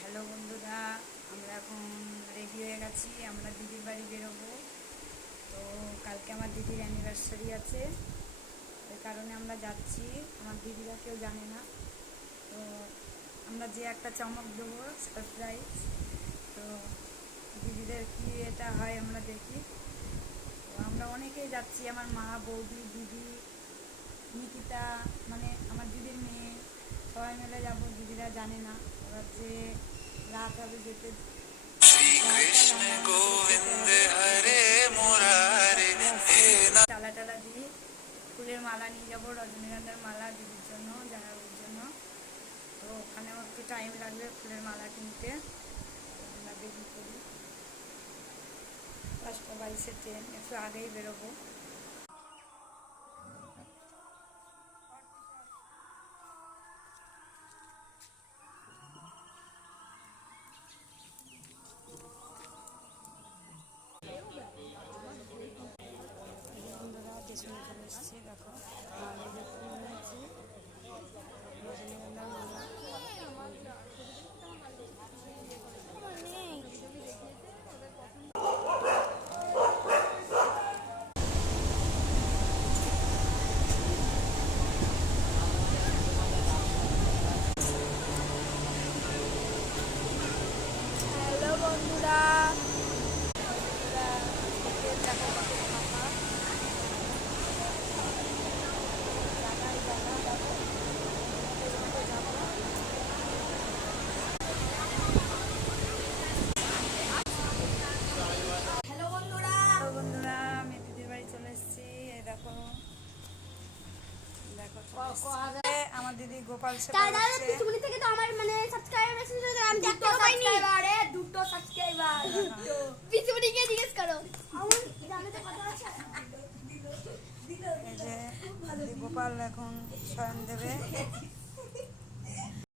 Hello বন্ধুরা, আমরা এখন রেডি হয়ে গেছি। আমরা দিদির বাড়ি বেরোবো। তো কালকে আমার দিদির অ্যানিভার্সারি আছে, ওই কারণে আমরা যাচ্ছি। আমার দিদিরা কেউ জানে না, তো আমরা যে একটা চমক দেবো, সারপ্রাইজ। তো দিদিদের কি এটা হয় আমরা দেখি। তো আমরা অনেকেই যাচ্ছি, আমার মা, বৌদি, দিদি, নিকিতা, মানে আমার দিদির মেয়ে, সবাই মিলে যাবো। দিদিরা জানে না, এবার যে রাত হবে যেতে টালা টালা দিয়ে ফুলের মালা নিয়ে যাবো, রজনীগন্ধার মালা দিদির জন্য, জানাবের জন্য। তো ওখানেও একটু টাইম লাগবে ফুলের মালা কিনতে। আমরা বেরিয়ে করি, 5:22 ট্রেন, একটু আগেই বেরোবো। বন্ধুরা পেছনে চলে এসেছি, দেখো নিয়েছি রজনীগন্ধার মালা। হ্যালো বন্ধুরা, দেখো কত ফাঁকা, জায়গায় জায়গা। দেখো যাবো। হ্যালো বন্ধুরা, আমি দিদির বাড়ি চলে এসেছি। এই দেখো দেখো আমার দিদি গোপাল সেবা করছে। পিছুনি থেকে তো আমার মানে সাবস্ক্রাইবার মেসেজ হলো, আমি দেখতে পাইনি। দুটো সাবস্ক্রাইবার, পিছুনিকে জিজ্ঞেস করো। আমার জানে তো কথা আছে। এই যে দিদি গোপাল এখন শয়ন দেবে।